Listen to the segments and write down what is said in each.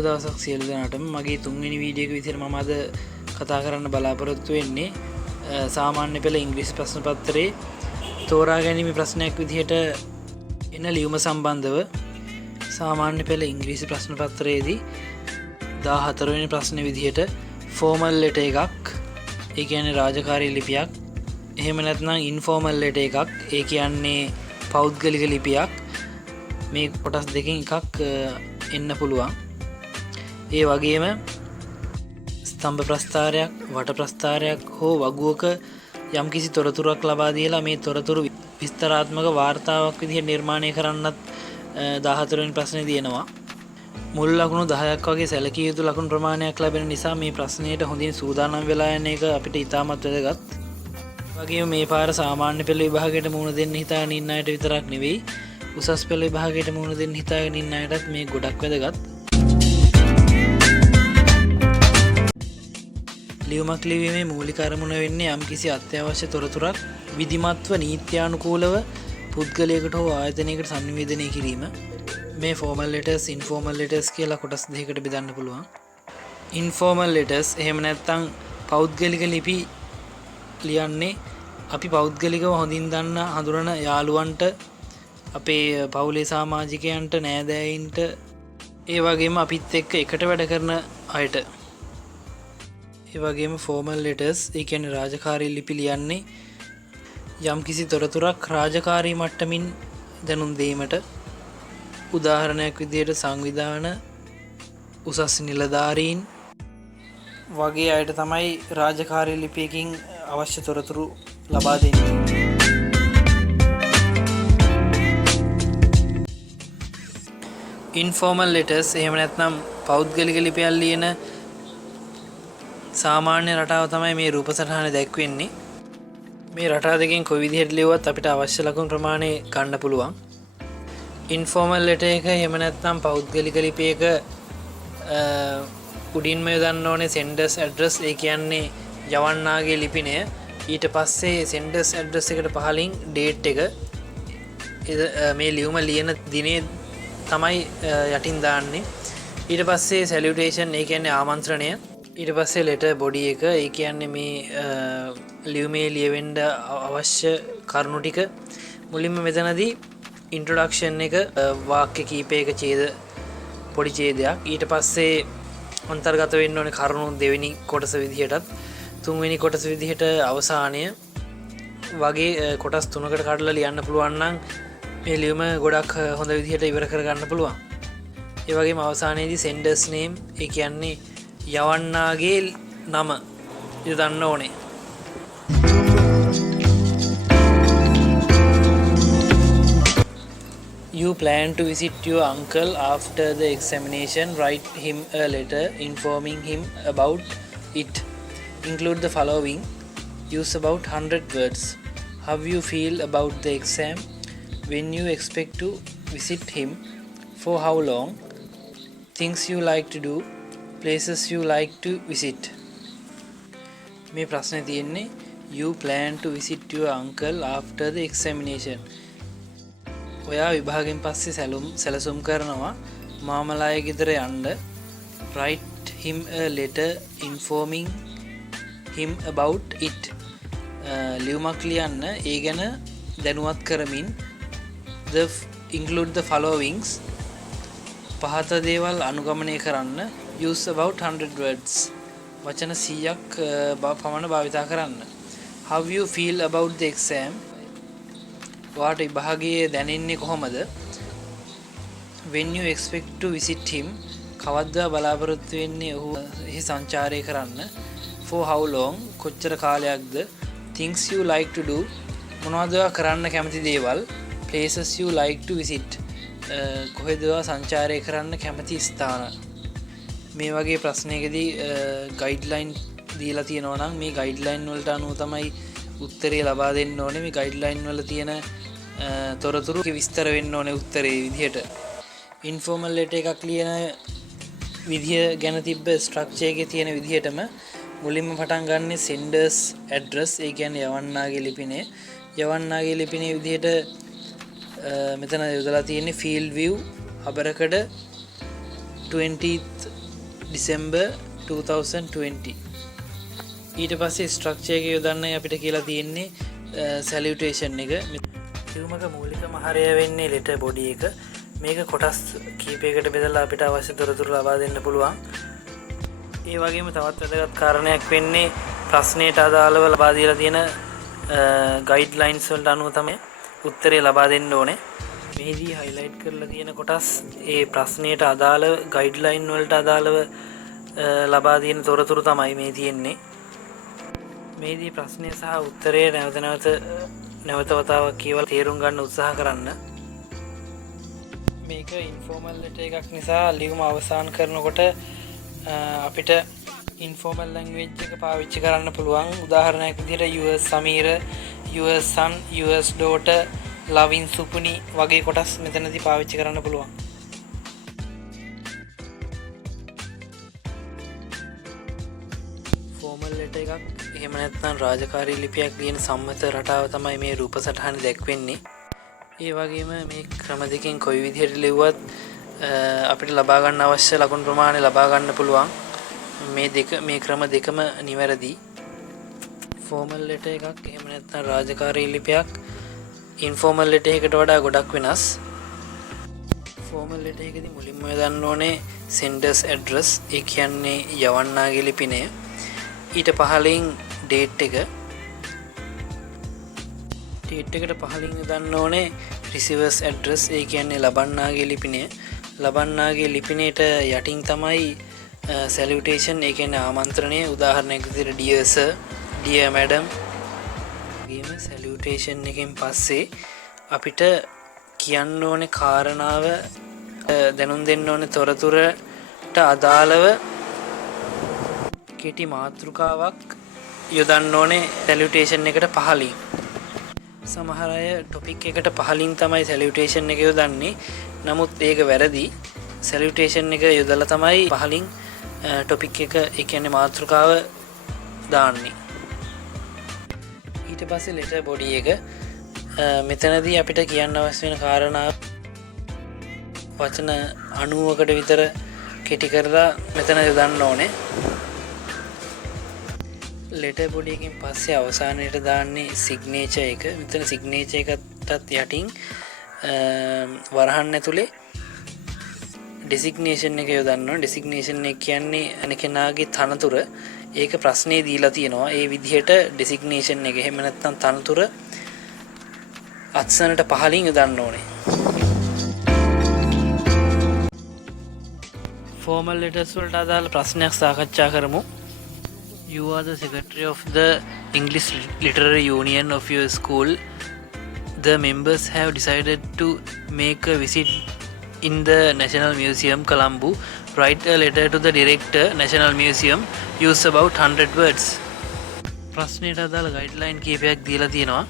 සුබ දවසක් සියලු දෙනාටම. මගේ තුන්වෙනි වීඩියෝ එක විදිහට මම අද කතා කරන්න බලාපොරොත්තු වෙන්නේ සාමාන්‍ය පෙළ ඉංග්‍රීසි ප්‍රශ්න පත්‍රයේ තෝරා ගැනීම ප්‍රශ්නයක් විදිහට එන ලියුම සම්බන්ධව. සාමාන්‍ය පෙළ ඉංග්‍රීසි ප්‍රශ්න පත්‍රයේදී 14 වෙනි ප්‍රශ්නේ විදිහට ෆෝමල් ලෙටර් එකක්, ඒ කියන්නේ රාජකාරී ලිපියක්, එහෙම නැත්නම් ඉන්ෆෝමල් ලෙටර් එකක්, ඒ කියන්නේ පෞද්ගලික ලිපියක්. මේ කොටස් දෙකෙන් එකක් එන්න පුළුවන්. ඒ වගේම ස්තම්භ ප්‍රස්ථාරයක්, වට ප්‍රස්ථාරයක් හෝ වගුවක යම් කිසි තොරතුරක් ලබා දීලා මේ තොරතුරු විස්තරාත්මක වාර්තාවක් විදිහට නිර්මාණය කරන්නත් 14 වෙනි ප්‍රශ්නේ තියෙනවා. මුල් ලකුණු 10ක් වගේ සැලකිය යුතු ලකුණු ප්‍රමාණයක් ලැබෙන නිසා මේ ප්‍රශ්නයට හොඳින් සූදානම් වෙලා යන එක අපිට ඉතාමත් වැදගත්. වගේම මේ පාර සාමාන්‍ය පෙළ විභාගයට මුහුණ දෙන්න හිතාගෙන ඉන්න අයට විතරක් නෙවෙයි, උසස් පෙළ විභාගයට මුහුණ දෙන්න හිතාගෙන ඉන්න අයටත් මේ ගොඩක් වැදගත්. ලියුමක් ලිවීමේ මූලික අරමුණ වෙන්නේ යම්කිසි අත්‍යවශ්‍ය තොරතුරක් විධිමත්ව නීත්‍යානුකූලව පුද්ගලයකට හෝ ආයතනයකට සංනිවේදනය කිරීම. මේ ෆෝමල් ලෙටර්ස්, ඉන්ෆෝමල් ලෙටර්ස් කියලා කොටස් දෙකකට බෙදන්න පුළුවන්. ඉන්ෆෝමල් ලෙටර්ස් එහෙම නැත්නම් පෞද්ගලික ලිපි ලියන්නේ අපි පෞද්ගලිකව හොඳින් දන්න හඳුනන යාළුවන්ට, අපේ පවුලේ සමාජිකයන්ට, නෑදෑයින්ට, ඒ වගේම අපිත් එක්ක එකට වැඩ කරන අයට. ඒ වගේම ෆෝමල් ලෙටර්ස්, ඒ කියන්නේ රාජකාරී ලිපි ලියන්නේ යම් කිසි තොරතුරක් රාජකාරී මට්ටමින් දැනුම් දීමට. උදාහරණයක් විදිහට සංවිධාන, උසස් නිලධාරීන් වගේ අයට තමයි රාජකාරී ලිපියකින් අවශ්‍ය තොරතුරු ලබා දෙන්නේ. ඉන්ෆෝමල් ලෙටර්ස් එහෙම නැත්නම් පෞද්ගලික ලිපියක් ලියන සාමාන්‍ය රටාව තමයි මේ රූප සටහන දැක්වෙන්නේ. මේ රටා දෙකෙන් කොයි විදිහට ලියුවත් අපිට අවශ්‍ය ලකුණු ප්‍රමාණය ගන්න පුළුවන්. ඉන්ෆෝමල් ලෙටර් එක එහෙම නැත්නම් පෞද්ගලික ලිපියක උඩින්ම යොදන්න ඕනේ සෙන්ඩර්ස් ඇඩ්‍රස්, ඒ කියන්නේ යවන්නාගේ ලිපිනය. ඊට පස්සේ සෙන්ඩර්ස් ඇඩ්‍රස් එකට පහලින් ඩේට් එක, මේ ලියුම ලියන දිනේ තමයි යටින් දාන්නේ. ඊට පස්සේ සැලියුටේෂන්, ඒ කියන්නේ ආමන්ත්‍රණය. ඊට පස්සේ ලෙටර් බොඩි එක, ඒ කියන්නේ මේ ලියුමේ ලියවෙන්න අවශ්‍ය කරුණු ටික. මුලින්ම මෙතනදී ඉන්ට්‍රොඩක්ෂන් එක, වාක්‍ය කීපයක පොඩි ඡේදයක්. ඊට පස්සේ අන්තර්ගත වෙන්න ඕනේ කරුණු දෙවෙනි කොටස විදිහටත්, තුන්වෙනි කොටස විදිහට අවසානය වගේ කොටස් තුනකට කඩලා ලියන්න පුළුවන් නම් මේ ලියුම ගොඩක් හොඳ විදිහට ඉවර කරගන්න පුළුවන්. ඒ වගේම අවසානයේදී සෙන්ඩර්ස් නේම්, ඒ කියන්නේ යවන්නාගේ නම යොදන්න ඕනේ. You plan to visit your uncle after the examination. Write him a letter informing him about it. Include the following. Use about 100 words. How you feel about the exam? When you expect to visit him? For how long? Things you like to do? Places you like to visit. මේ ප්‍රශ්නේ තියෙන්නේ you plan to visit your uncle after the examination. ඔයා විභාගයෙන් පස්සේ සැලසුම් කරනවා මාමලාගේ ගෙදර යන්න. Write him a letter informing him about it. ලියුමක් ලියන්න ඒ ගැන දැනුවත් කරමින්. Include the followings. පහත දේවල් අනුගමනය කරන්න. Use about 100 words. වචන 100ක් පමණ භාවිතා කරන්න. How you feel about the exam? ඔයාට විභාගයේ දැනෙන්නේ කොහොමද? When you expect to visit him? කවද්දා බලාපොරොත්තු වෙන්නේ ඔහු එහි සංචාරය කරන්න? For how long? කොච්චර කාලයක්ද? Things you like to do? මොනවද ඔයා කරන්න කැමති දේවල්? Places you like to visit? කොහෙද ඔයා සංචාරය කරන්න කැමති ස්ථාන? මේ වගේ ප්‍රශ්නයකදී ගයිඩ්ලයින් දීලා තියෙනවා නම් මේ ගයිඩ්ලයින් වලට අනුව තමයි උත්තරේ ලබා දෙන්න ඕනේ. මේ ගයිඩ්ලයින් වල තියෙන තොරතුරු විස්තර වෙන්න ඕනේ උත්තරේ විදිහට. ඉන්ෆෝමල් ලෙටර් එකක් ලියන විදිය ගැන තිබ්බ ස්ට්‍රක්චර් එකේ තියෙන විදිහටම මුලින්ම පටන් ගන්න සෙන්ඩර්ස් ඇඩ්‍රස්, ඒ කියන්නේ යවන්නාගේ ලිපිනය. යවන්නාගේ ලිපිනේ විදිහට මෙතන යොදලා තියෙන්නේ ෆීල්ඩ් විව්, අබරකඩ, 20th December 2020. ඊට පස්සේ ස්ට්‍රක්චර් එක යොදන්න අපිට කියලා තියෙන්නේ සැලියුටේෂන් එක. ලියුමක මූලිකම හරය වෙන්නේ ලෙටර් බොඩි එක. මේක කොටස් කීපයකට බෙදලා අපිට අවශ්‍ය තොරතුරු ලබා දෙන්න පුළුවන්. ඒ වගේම තවත් වැදගත් කාරණයක් වෙන්නේ ප්‍රශ්නයට අදාළව ලබා දීලා තියෙන ගයිඩ්ලයින්ස් වලට අනුව තමයි උත්තරේ ලබා දෙන්න ඕනේ. මේදී හයිලයිට් කරලා තියෙන කොටස් ඒ ප්‍රශ්නයට අදාළ ගයිඩ්ලයින් වලට අදාළව ලබා දෙන තොරතුරු තමයි මේ තියෙන්නේ. මේදී ප්‍රශ්නය සහ උත්තරය නැවත වතාවක් කියවලා තේරුම් ගන්න උත්සාහ කරන්න. මේක ඉන්ෆෝමල් ලෙටර් එකක් නිසා ලියුම අවසන් කරනකොට අපිට ඉන්ෆෝමල් ලැන්ග්වේජ් එක පාවිච්චි කරන්න පුළුවන්. උදාහරණයක් විදිහට US Sameera, US son, US daughter, ලවින් සුපුනි වගේ කොටස් මෙතනදී පාවිච්චි කරන්න පුළුවන්. ෆෝමල් ලෙටර් එකක් එහෙම නැත්නම් රාජකාරී ලිපියක් ලියන සම්මත රටාව තමයි මේ රූප සටහන දැක්වෙන්නේ. ඒ වගේම මේ ක්‍රම දෙකෙන් කොයි විදිහට ලිව්වත් අපිට ලබා ගන්න අවශ්‍ය ලකුණු ප්‍රමාණය ලබා ගන්න පුළුවන්. මේ ක්‍රම දෙකම නිවැරදි. ෆෝමල් ලෙටර් එකක් එහෙම නැත්නම් රාජකාරී ලිපියක් ඉන්ෆෝමල් ලෙටර් එකකට වඩා ගොඩක් වෙනස්. ෆෝමල් ලෙටර් එකේදී මුලින්ම යොදන්න ඕනේ senders address. ඒ කියන්නේ යවන්නාගේ ලිපිනය. ඊට පහලින් date එක. date එකට පහලින් යොදන්න ඕනේ receivers address. ඒ කියන්නේ ලබන්නාගේ ලිපිනය. ලබන්නාගේ ලිපිනයට යටින් තමයි salutation, ඒ කියන්නේ ආමන්ත්‍රණය. උදාහරණයක් විදිහට dear sir, dear madam. ඊම salutation එකෙන් පස්සේ අපිට කියන්න ඕනේ කාරණාව, දැනුම් දෙන්න ඕනේ තොරතුරට අදාළව කෙටි මාතෘකාවක් යොදන්න ඕනේ salutation එකට පහලින්. සමහර අය ටොපික් එකට පහලින් තමයි salutation එක යොදන්නේ. නමුත් ඒක වැරදි. salutation එක යොදලා තමයි පහලින් ටොපික් එක, ඒ කියන්නේ මාතෘකාව දාන්නේ. ඊට පස්සේ letter body එක. මෙතනදී අපිට කියන්න අවශ්‍ය වෙන කාරණා වචන 90කට විතර කෙටි කරලා මෙතන යොදන්න ඕනේ. letter body එකෙන් පස්සේ අවසානයේට දාන්නේ signature එක. මෙතන signature එකටත් යටින් වරහන් ඇතුලේ designation එක යොදන්න ඕනේ. designation එක කියන්නේ අනෙකනාගේ තනතුර. ඒක ප්‍රශ්නේ දීලා තියෙනවා. ඒ විදිහට designation එක එහෙම නැත්නම් තනතුර අත්සනට පහලින් යොදන්න ඕනේ. formal letters වලට අදාළ ප්‍රශ්නයක් සාකච්ඡා කරමු. You are the secretary of the English Literary Union of your school. The members have decided to make a visit in the National Museum, Colombo. Write a letter to the director, National Museum. Use about 100 words. ප්‍රශ්නයට අදාළ guideline කීපයක් දීලා තියෙනවා.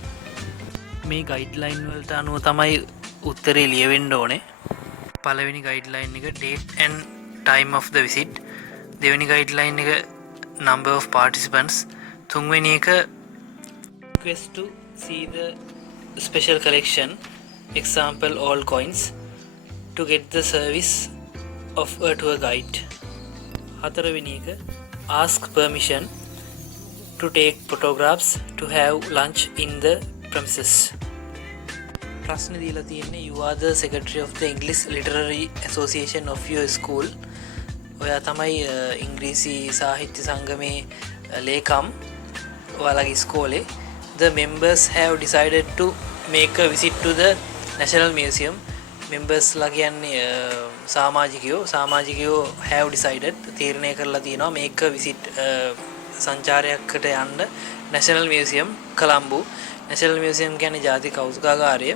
මේ guideline වලට අනුව තමයි උත්තරේ ලියවෙන්න ඕනේ. පළවෙනි ගයිඩ්ලයින් එක date and time of the visit. දෙවෙනි ගයිඩ්ලයින් එක number of participants. තුන්වෙනි එක request to see the special collection, example all coins, to get the service of a tour guide. හතරවෙනි එක ask permission to take photographs, to have lunch in the premises. ප්‍රශ්න දීලා තියෙන්නේ you are the secretary of the English Literary Association of your school. ඔයා තමයි ඉංග්‍රීසි සාහිත්‍ය සංගමේ ලේකම් ඔයාලගේ ඉස්කෝලේ. The members have decided to make a visit to the National Museum. members ලා කියන්නේ සමාජිකයෝ have decided තීරණය කරලා තියෙනවා make a visit සංචාරයකට යන්න National Museum, Colombo. National Museum කියන්නේ ජාතික කෞතුකාගාරය.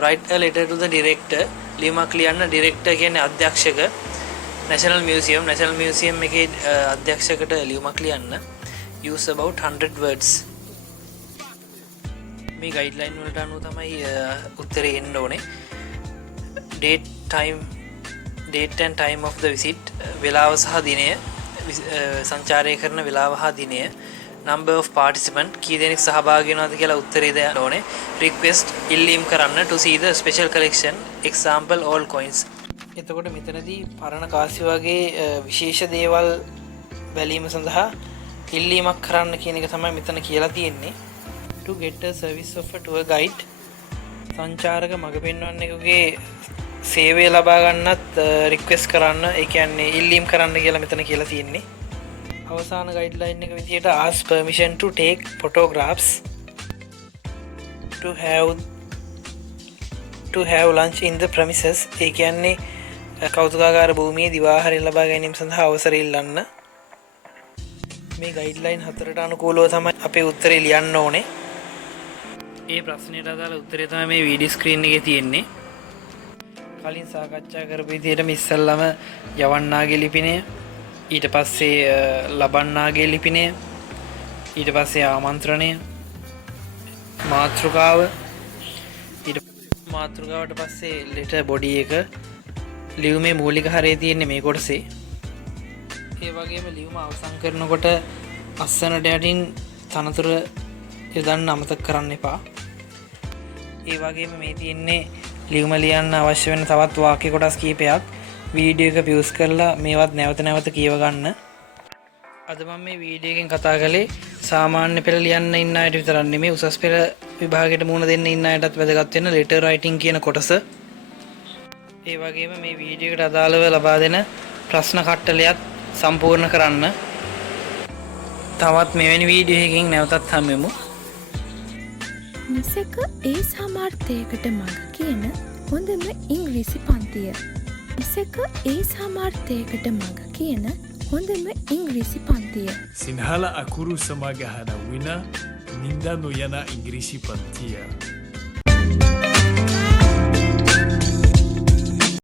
Write a letter to the director. ලියුමක් ලියන්න director කියන්නේ අධ්‍යක්ෂක. National Museum එකේ අධ්‍යක්ෂකට ලියුමක් ලියන්න. Use about 100 words. මේ ගයිඩ්ලයින් වලට අනුව තමයි උත්තරේ එන්න ඕනේ. date and time of the visit, වෙලාව සහ දිනය, සංචාරය කරන වෙලාව හා දිනය, number of participant, කී දෙනෙක් සහභාගී වෙනවද කියලා උත්තරේ දෙන්න ඕනේ. request, ඉල්ලීම් කරන්න to see the special collection, example all coins. එතකොට මෙතනදී පරණ කාසි වගේ විශේෂ දේවල් බැලීම සඳහා ඉල්ලීමක් කරන්න කියන එක තමයි මෙතන කියලා තියෙන්නේ. to get a service of a tour guide සංචාරක මඟ පෙන්වන්නෙකුගේ සේවය ලබා ගන්නත් රික්වෙස්ට් කරන්න, ඒ කියන්නේ ඉල්ලීම් කරන්න කියලා මෙතන කියලා තියෙන්නේ. අවසාන ගයිඩ්ලයින් එක විදිහට ask permission to take photographs, to have lunch in the premises. ඒ කියන්නේ කෞතුකාගාර භූමියේ දිවාහාරය ලබා ගැනීම සඳහා අවසර ඉල්ලන්න. මේ ගයිඩ්ලයින් 4ට අනුකූලව තමයි අපේ උත්තරේ ලියන්න ඕනේ. ඒ ප්‍රශ්නයට අදාළ උත්තරේ තමයි මේ වීඩියෝ ස්ක්‍රීන් එකේ තියෙන්නේ. කලින් සාකච්ඡා කරපු විදිහටම ඉස්සල්ලාම යවන්නාගේ ලිපිනය, ඊට පස්සේ ලබන්නාගේ ලිපිනය, ඊට පස්සේ ආමන්ත්‍රණය, මාතෘකාව, ඊට මාතෘකාවට පස්සේ ලෙටර් බොඩි එක, ලියුමේ මූලික හරය තියෙන්නේ මේ කොටසේ. ඒ වගේම ලියුම අවසන් කරනකොට අස්සනට යටින් තනතුර යොදන්න අමතක කරන්න එපා. ඒ වගේම මේ තියෙන්නේ ලියුම ලියන්න අවශ්‍ය වෙන තවත් වාක්‍ය කොටස් කීපයක් වීඩියෝ එක පියුස් කරලා මේවත් නැවත නැවත කියව ගන්න. අද මම මේ වීඩියෝ එකෙන් කතා කළේ සාමාන්‍ය පෙළ ලියන්න ඉන්න අයට විතරක් නෙමෙයි, උසස් පෙළ විභාගයට මුහුණ දෙන්න ඉන්න අයටත් වැදගත් වෙන ලෙටර් රයිටින් කියන කොටස. ඒ වගේම මේ වීඩියෝ එකට අදාළව ලබා දෙන ප්‍රශ්න කට්ටලයත් සම්පූර්ණ කරන්න. තවත් මෙවැනි වීඩියෝ එකකින් නැවතත් හමුවෙමු. නිසක ඒ සාමාර්ථයකට මඟ කියන හොඳම ඉංග්‍රීසි පන්තිය. නිසක ඒ සාමාර්ථයකට මඟ කියන හොඳම ඉංග්‍රීසි පන්තිය. සිංහල අකුරු සමගහන වින නින්දා නොයන ඉංග්‍රීසි පන්තිය.